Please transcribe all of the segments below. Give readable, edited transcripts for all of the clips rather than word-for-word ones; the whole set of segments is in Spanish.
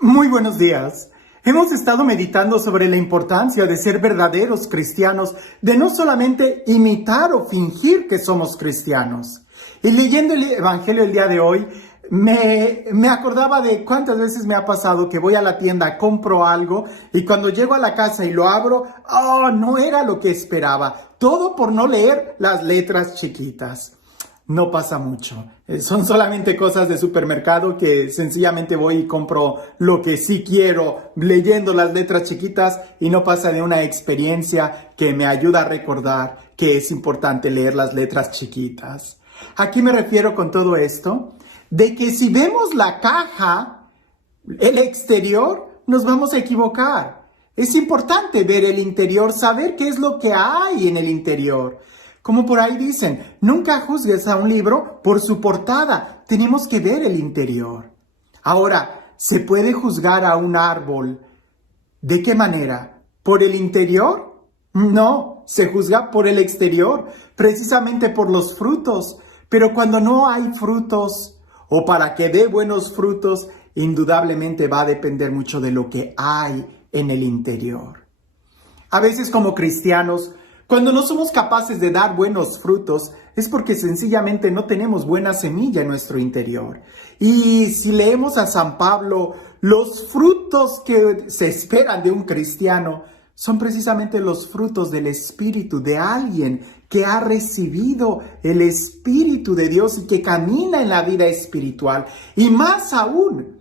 Muy buenos días. Hemos estado meditando sobre la importancia de ser verdaderos cristianos, de no solamente imitar o fingir que somos cristianos. Y leyendo el Evangelio el día de hoy, me acordaba de cuántas veces me ha pasado que voy a la tienda, compro algo y cuando llego a la casa y lo abro, no era lo que esperaba. Todo por no leer las letras chiquitas. No pasa mucho. Son solamente cosas de supermercado que sencillamente voy y compro lo que sí quiero, leyendo las letras chiquitas, y no pasa de una experiencia que me ayuda a recordar que es importante leer las letras chiquitas. ¿A qué me refiero con todo esto? De que si vemos la caja, el exterior, nos vamos a equivocar. Es importante ver el interior, saber qué es lo que hay en el interior. Como por ahí dicen, nunca juzgues a un libro por su portada. Tenemos que ver el interior. Ahora, ¿se puede juzgar a un árbol? ¿De qué manera? ¿Por el interior? No, se juzga por el exterior, precisamente por los frutos. Pero cuando no hay frutos, o para que dé buenos frutos, indudablemente va a depender mucho de lo que hay en el interior. A veces como cristianos, cuando no somos capaces de dar buenos frutos, es porque sencillamente no tenemos buena semilla en nuestro interior. Y si leemos a San Pablo, los frutos que se esperan de un cristiano son precisamente los frutos del Espíritu, de alguien que ha recibido el Espíritu de Dios y que camina en la vida espiritual. Y más aún,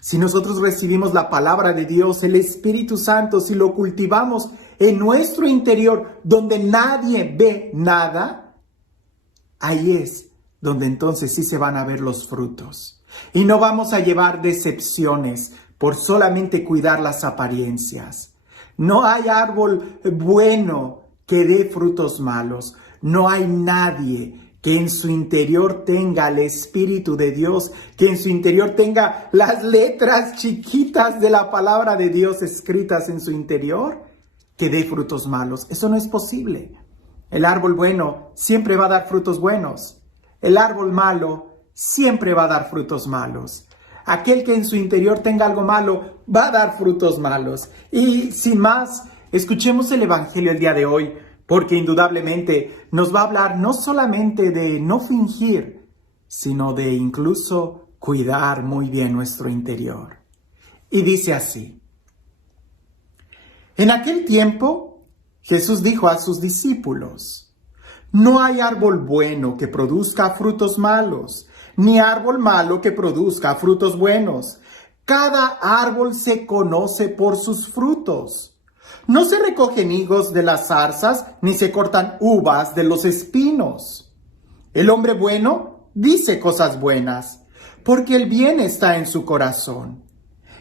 si nosotros recibimos la palabra de Dios, el Espíritu Santo, si lo cultivamos en nuestro interior, donde nadie ve nada, ahí es donde entonces sí se van a ver los frutos. Y no vamos a llevar decepciones por solamente cuidar las apariencias. No hay árbol bueno que dé frutos malos. No hay nadie que en su interior tenga el Espíritu de Dios, que en su interior tenga las letras chiquitas de la palabra de Dios escritas en su interior, que dé frutos malos. Eso no es posible. El árbol bueno siempre va a dar frutos buenos. El árbol malo siempre va a dar frutos malos. Aquel que en su interior tenga algo malo va a dar frutos malos. Y sin más, escuchemos el Evangelio el día de hoy, porque indudablemente nos va a hablar no solamente de no fingir, sino de incluso cuidar muy bien nuestro interior. Y dice así: en aquel tiempo, Jesús dijo a sus discípulos: no hay árbol bueno que produzca frutos malos, ni árbol malo que produzca frutos buenos. Cada árbol se conoce por sus frutos. No se recogen higos de las zarzas, ni se cortan uvas de los espinos. El hombre bueno dice cosas buenas, porque el bien está en su corazón.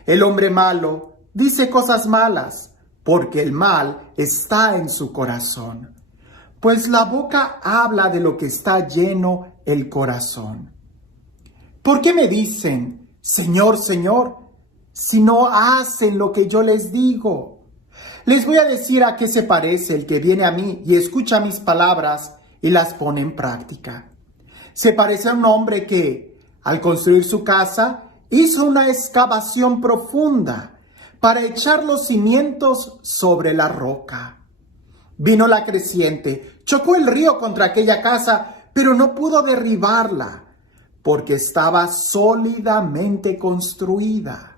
El hombre malo dice cosas malas, porque el mal está en su corazón. Pues la boca habla de lo que está lleno el corazón. ¿Por qué me dicen, Señor, Señor, si no hacen lo que yo les digo? Les voy a decir a qué se parece el que viene a mí y escucha mis palabras y las pone en práctica. Se parece a un hombre que, al construir su casa, hizo una excavación profunda para echar los cimientos sobre la roca. Vino la creciente, chocó el río contra aquella casa, pero no pudo derribarla, porque estaba sólidamente construida.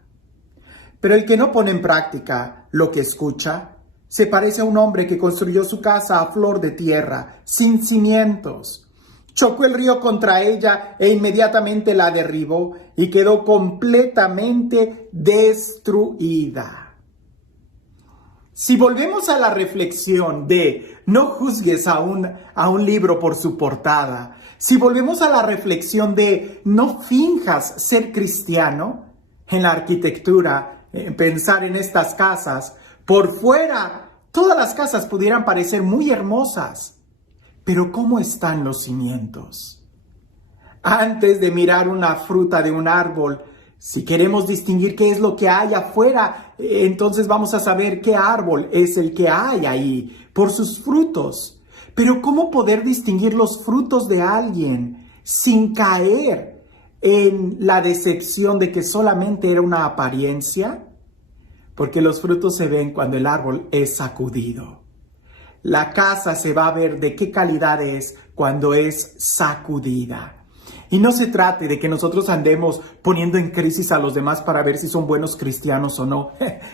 Pero el que no pone en práctica lo que escucha, se parece a un hombre que construyó su casa a flor de tierra, sin cimientos. Chocó el río contra ella e inmediatamente la derribó y quedó completamente destruida. Si volvemos a la reflexión de no juzgues a un libro por su portada, si volvemos a la reflexión de no finjas ser cristiano, en la arquitectura, pensar en estas casas, por fuera todas las casas pudieran parecer muy hermosas, pero ¿cómo están los cimientos? Antes de mirar una fruta de un árbol, si queremos distinguir qué es lo que hay afuera, entonces vamos a saber qué árbol es el que hay ahí, por sus frutos. Pero ¿cómo poder distinguir los frutos de alguien sin caer en la decepción de que solamente era una apariencia? Porque los frutos se ven cuando el árbol es sacudido. La casa se va a ver de qué calidad es cuando es sacudida. Y no se trate de que nosotros andemos poniendo en crisis a los demás para ver si son buenos cristianos o no.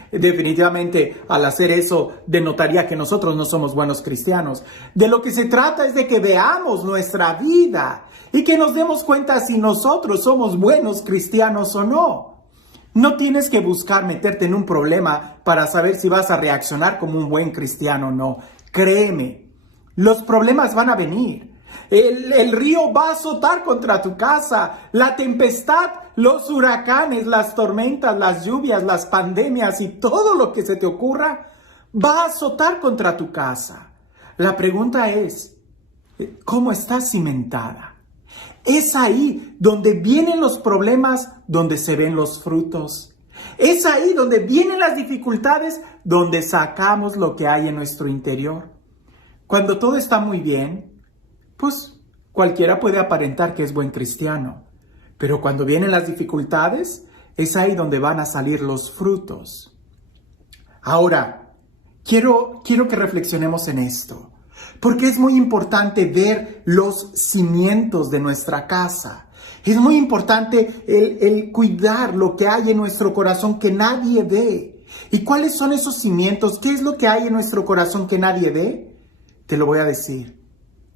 Definitivamente, al hacer eso, denotaría que nosotros no somos buenos cristianos. De lo que se trata es de que veamos nuestra vida y que nos demos cuenta si nosotros somos buenos cristianos o no. No tienes que buscar meterte en un problema para saber si vas a reaccionar como un buen cristiano o no. Créeme, los problemas van a venir. El río va a azotar contra tu casa, la tempestad, los huracanes, las tormentas, las lluvias, las pandemias y todo lo que se te ocurra va a azotar contra tu casa. La pregunta es, ¿cómo está cimentada? Es ahí donde vienen los problemas, donde se ven los frutos. Es ahí donde vienen las dificultades, donde sacamos lo que hay en nuestro interior. Cuando todo está muy bien, pues cualquiera puede aparentar que es buen cristiano, pero cuando vienen las dificultades, es ahí donde van a salir los frutos. Ahora, quiero que reflexionemos en esto, porque es muy importante ver los cimientos de nuestra casa. Es muy importante el cuidar lo que hay en nuestro corazón que nadie ve. ¿Y cuáles son esos cimientos? ¿Qué es lo que hay en nuestro corazón que nadie ve? Te lo voy a decir.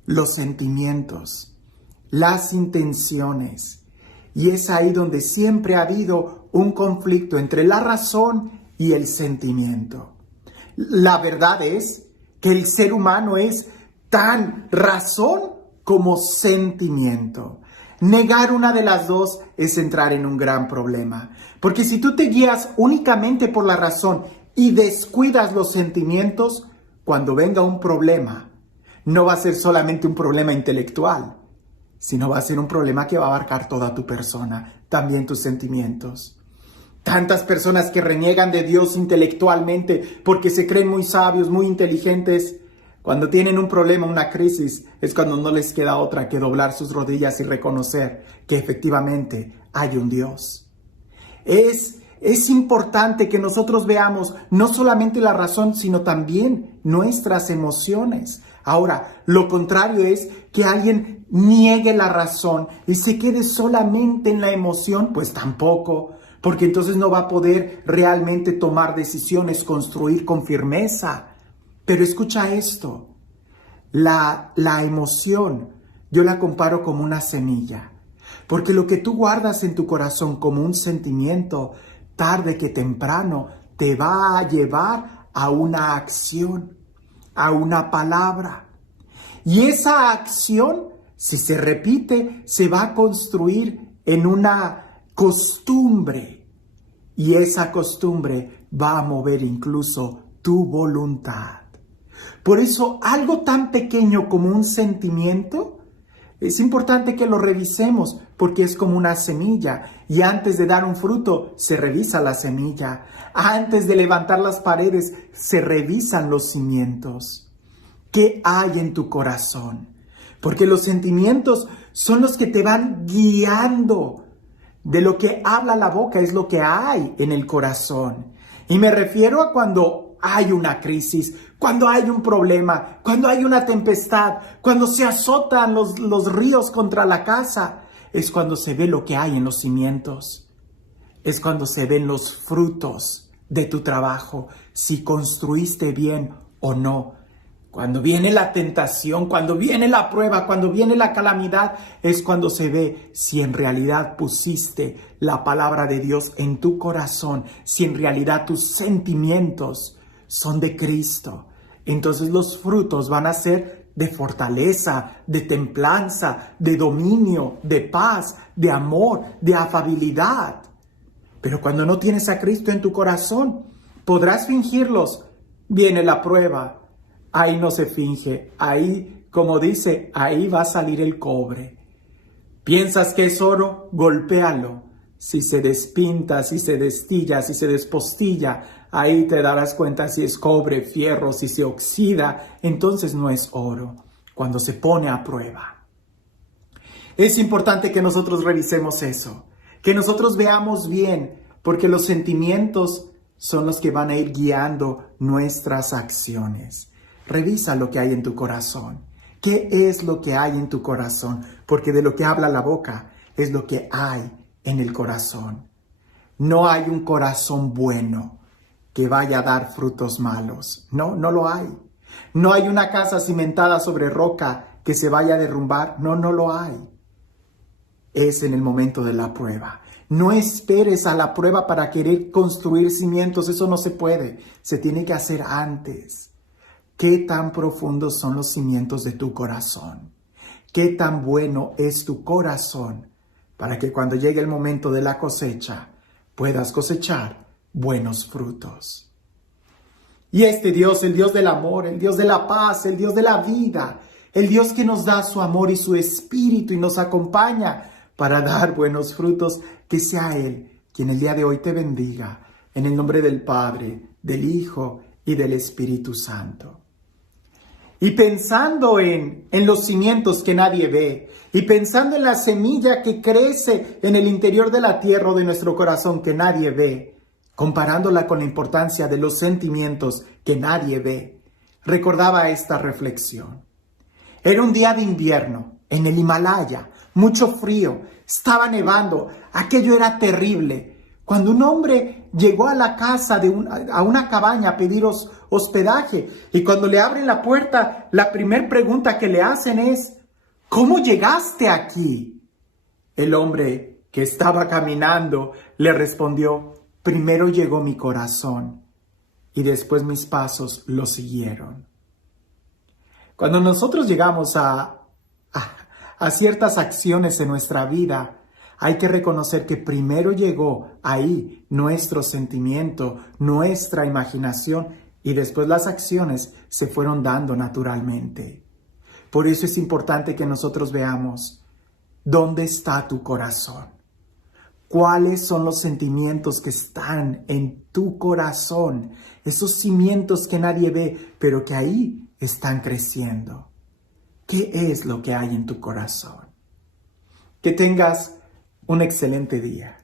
Los sentimientos, las intenciones. Y es ahí donde siempre ha habido un conflicto entre la razón y el sentimiento. La verdad es que el ser humano es tan razón como sentimiento. Negar una de las dos es entrar en un gran problema. Porque si tú te guías únicamente por la razón y descuidas los sentimientos, cuando venga un problema, no va a ser solamente un problema intelectual, sino va a ser un problema que va a abarcar toda tu persona, también tus sentimientos. Tantas personas que reniegan de Dios intelectualmente porque se creen muy sabios, muy inteligentes, cuando tienen un problema, una crisis, es cuando no les queda otra que doblar sus rodillas y reconocer que efectivamente hay un Dios. Es importante que nosotros veamos no solamente la razón, sino también nuestras emociones. Ahora, lo contrario es que alguien niegue la razón y se quede solamente en la emoción, pues tampoco, porque entonces no va a poder realmente tomar decisiones, construir con firmeza. Pero escucha esto, la emoción yo la comparo como una semilla, porque lo que tú guardas en tu corazón como un sentimiento, tarde que temprano te va a llevar a una acción, a una palabra. Y esa acción, si se repite, se va a construir en una costumbre. Y esa costumbre va a mover incluso tu voluntad. Por eso, algo tan pequeño como un sentimiento, es importante que lo revisemos porque es como una semilla y antes de dar un fruto se revisa la semilla. Antes de levantar las paredes se revisan los cimientos. ¿Qué hay en tu corazón? Porque los sentimientos son los que te van guiando. De lo que habla la boca es lo que hay en el corazón. Y me refiero a cuando hay una crisis, cuando hay un problema, cuando hay una tempestad, cuando se azotan los ríos contra la casa. Es cuando se ve lo que hay en los cimientos. Es cuando se ven los frutos de tu trabajo, si construiste bien o no. Cuando viene la tentación, cuando viene la prueba, cuando viene la calamidad, es cuando se ve si en realidad pusiste la palabra de Dios en tu corazón, si en realidad tus sentimientos son de Cristo. Entonces los frutos van a ser de fortaleza, de templanza, de dominio, de paz, de amor, de afabilidad. Pero cuando no tienes a Cristo en tu corazón, podrás fingirlos. Viene la prueba. Ahí no se finge, ahí, como dice, ahí va a salir el cobre. ¿Piensas que es oro? Golpéalo. Si se despinta, si se destilla, si se despostilla, ahí te darás cuenta si es cobre, fierro, si se oxida, entonces no es oro, cuando se pone a prueba. Es importante que nosotros revisemos eso, que nosotros veamos bien, porque los sentimientos son los que van a ir guiando nuestras acciones. Revisa lo que hay en tu corazón. ¿Qué es lo que hay en tu corazón? Porque de lo que habla la boca es lo que hay en el corazón. No hay un corazón bueno que vaya a dar frutos malos. No, no lo hay. No hay una casa cimentada sobre roca que se vaya a derrumbar. No, no lo hay. Es en el momento de la prueba. No esperes a la prueba para querer construir cimientos. Eso no se puede. Se tiene que hacer antes. ¿Qué tan profundos son los cimientos de tu corazón? ¿Qué tan bueno es tu corazón para que cuando llegue el momento de la cosecha puedas cosechar buenos frutos? Y este Dios, el Dios del amor, el Dios de la paz, el Dios de la vida, el Dios que nos da su amor y su espíritu y nos acompaña para dar buenos frutos, que sea Él quien el día de hoy te bendiga, en el nombre del Padre, del Hijo y del Espíritu Santo. Y pensando en los cimientos que nadie ve, y pensando en la semilla que crece en el interior de la tierra o de nuestro corazón que nadie ve, comparándola con la importancia de los sentimientos que nadie ve, recordaba esta reflexión. Era un día de invierno en el Himalaya, mucho frío, estaba nevando, aquello era terrible. Cuando un hombre llegó a la casa a una cabaña a pedir hospedaje, y cuando le abren la puerta, la primera pregunta que le hacen es: ¿cómo llegaste aquí? El hombre que estaba caminando le respondió: primero llegó mi corazón y después mis pasos lo siguieron. Cuando nosotros llegamos a ciertas acciones en nuestra vida, hay que reconocer que primero llegó ahí nuestro sentimiento, nuestra imaginación, y después las acciones se fueron dando naturalmente. Por eso es importante que nosotros veamos dónde está tu corazón. ¿Cuáles son los sentimientos que están en tu corazón? Esos cimientos que nadie ve, pero que ahí están creciendo. ¿Qué es lo que hay en tu corazón? Que tengas un excelente día.